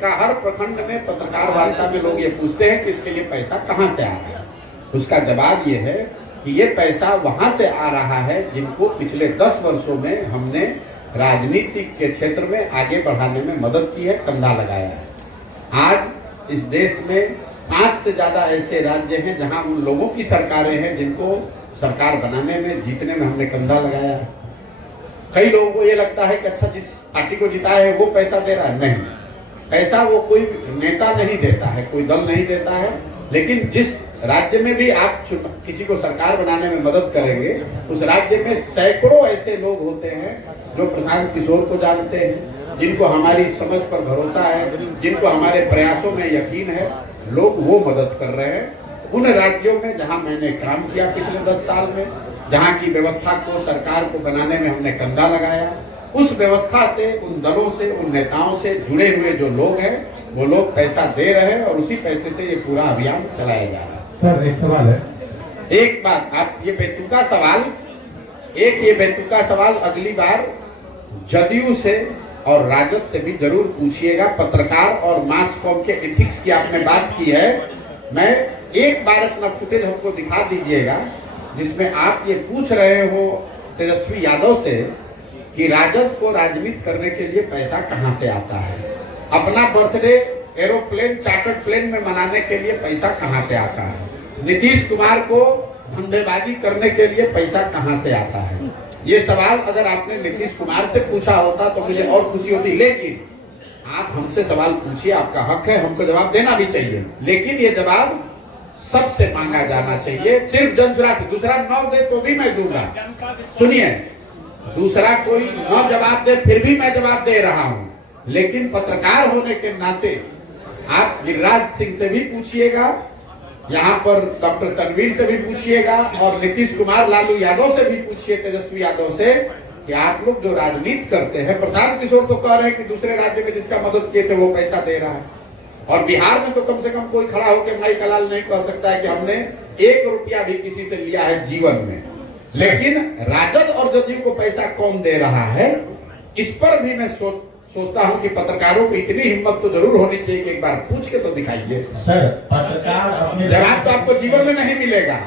का हर प्रखंड में पत्रकार वार्ता में लोग ये पूछते हैं कि इसके लिए पैसा कहाँ से आ रहा है। उसका जवाब ये है कि ये पैसा वहां से आ रहा है जिनको पिछले 10 वर्षों में हमने राजनीति के क्षेत्र में आगे बढ़ाने में मदद की है, कंधा लगाया है। आज इस देश में 5 से ज्यादा ऐसे राज्य हैं जहां उन लोगों की सरकारें हैं जिनको सरकार बनाने में, जीतने में हमने कंधा लगाया है। कई लोगों को ये लगता है कि अच्छा जिस पार्टी को जिताया है वो पैसा दे रहा है, नहीं, पैसा वो कोई नेता नहीं देता है, कोई दल नहीं देता है। लेकिन जिस राज्य में भी आप किसी को सरकार बनाने में मदद करेंगे, उस राज्य में सैकड़ों ऐसे लोग होते हैं जो प्रशांत किशोर को जानते हैं, जिनको हमारी समझ पर भरोसा है, जिनको हमारे प्रयासों में यकीन है, लोग वो मदद कर रहे हैं। उन राज्यों में जहां मैंने काम किया पिछले 10 साल में, जहां की व्यवस्था को, सरकार को बनाने में हमने कंधा लगाया, उस व्यवस्था से, उन दलों से, उन नेताओं से जुड़े हुए जो लोग हैं वो लोग पैसा दे रहे हैं और उसी पैसे से ये पूरा अभियान चलाया जा रहा है। सर एक सवाल है, एक बात आप ये बेतुका सवाल अगली बार जदयू से और राजद से भी जरूर पूछिएगा। पत्रकार और मास कॉम के एथिक्स की आपने बात की है, मैं एक बार अपना फुटेज हमको दिखा दीजिएगा जिसमें आप ये पूछ रहे हो तेजस्वी यादव से कि राजद को राजनीति करने के लिए पैसा कहां से आता है, अपना बर्थडे एरोप्लेन, चार्टर्ड प्लेन में मनाने के लिए पैसा कहां से आता है, नीतीश कुमार को धंधेबाजी करने के लिए पैसा कहां से आता है। ये सवाल अगर आपने नीतीश कुमार से पूछा होता तो मुझे और खुशी होती, लेकिन आप हमसे सवाल पूछिए, आपका हक है, हमको जवाब देना भी चाहिए, लेकिन ये जवाब सबसे मांगा जाना चाहिए। सिर्फ जनसुराज से दूसरा न दे तो भी मैं दूंगा, सुनिए, दूसरा कोई न जवाब दे फिर भी मैं जवाब दे रहा हूं, लेकिन पत्रकार होने के नाते आप गिरिराज सिंह से भी पूछिएगा, यहाँ पर डॉक्टर तनवीर से भी पूछिएगा और नीतीश कुमार, लालू यादव से भी पूछिए, तेजस्वी यादव से, कि आप लोग जो राजनीति करते हैं, प्रशांत किशोर तो कह रहे हैं कि दूसरे राज्य में जिसका मदद किए थे वो पैसा दे रहा है, और बिहार में तो कम से कम कोई खड़ा होकर माई कलाल नहीं कह सकता है कि हमने 1 रुपया भी किसी से लिया है जीवन में। लेकिन राजद और जदयू को पैसा कौन दे रहा है, इस पर भी मैं सोचता हूं कि पत्रकारों को इतनी हिम्मत तो जरूर होनी चाहिए कि एक बार पूछ के तो दिखाइए। सर पत्रकार अपने जवाब तो आपको जीवन में नहीं मिलेगा,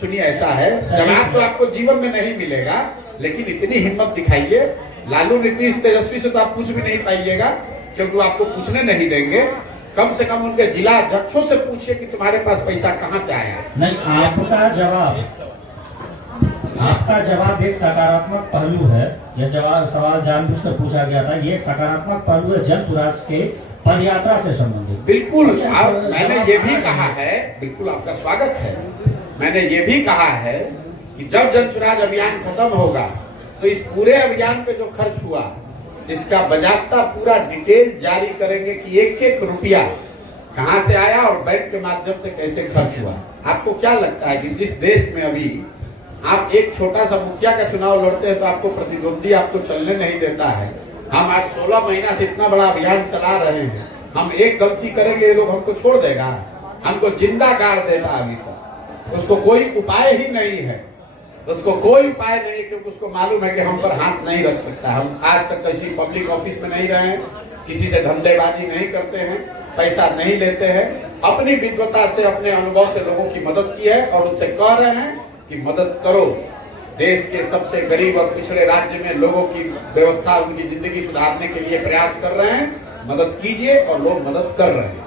सुनिए ऐसा है, जवाब तो आपको जीवन में नहीं मिलेगा, लेकिन इतनी हिम्मत दिखाइए। लालू, नीतीश, तेजस्वी से तो आप पूछ भी नहीं पाइएगा क्योंकि वो आपको पूछने नहीं देंगे। कम से कम उनके जिला अध्यक्षों से पूछिए कि तुम्हारे पास पैसा कहां से आया। नहीं, आपका जवाब एक सकारात्मक पहलू है। यह सवाल जानबूझकर पूछा गया था, ये सकारात्मक पहलू है जन सुराज के पदयात्रा से संबंधित। बिल्कुल, मैंने ये भी कहा है, बिल्कुल आपका स्वागत है, मैंने ये भी कहा है कि जब जन सुराज अभियान खत्म होगा तो इस पूरे अभियान पे जो खर्च हुआ इसका बाकायदा पूरा डिटेल जारी करेंगे कि एक रुपया कहां से आया और बैंक के माध्यम से कैसे खर्च हुआ। आपको क्या लगता है कि जिस देश में अभी आप एक छोटा सा मुखिया का चुनाव लड़ते हैं तो आपको प्रतिद्वंदी आपको चलने नहीं देता है, हम आज 16 महीना से इतना बड़ा अभियान चला रहे हैं, हम एक गलती करेंगे ये लोग हमको छोड़ देगा, हमको जिंदा गाड़ देगा। अभी तक उसको कोई उपाय ही नहीं है, उसको कोई उपाय नहीं, क्योंकि उसको मालूम है कि हम पर हाथ नहीं रख सकता। हम आज तक किसी पब्लिक ऑफिस में नहीं रहे हैं, किसी से धंधेबाजी नहीं करते हैं, पैसा नहीं लेते हैं, अपनी विद्वता से, अपने अनुभव से लोगों की मदद की है और उनसे कह रहे हैं कि मदद करो। देश के सबसे गरीब और पिछड़े राज्य में लोगों की व्यवस्था, उनकी जिंदगी सुधारने के लिए प्रयास कर रहे हैं, मदद कीजिए और लोग मदद कर रहे हैं।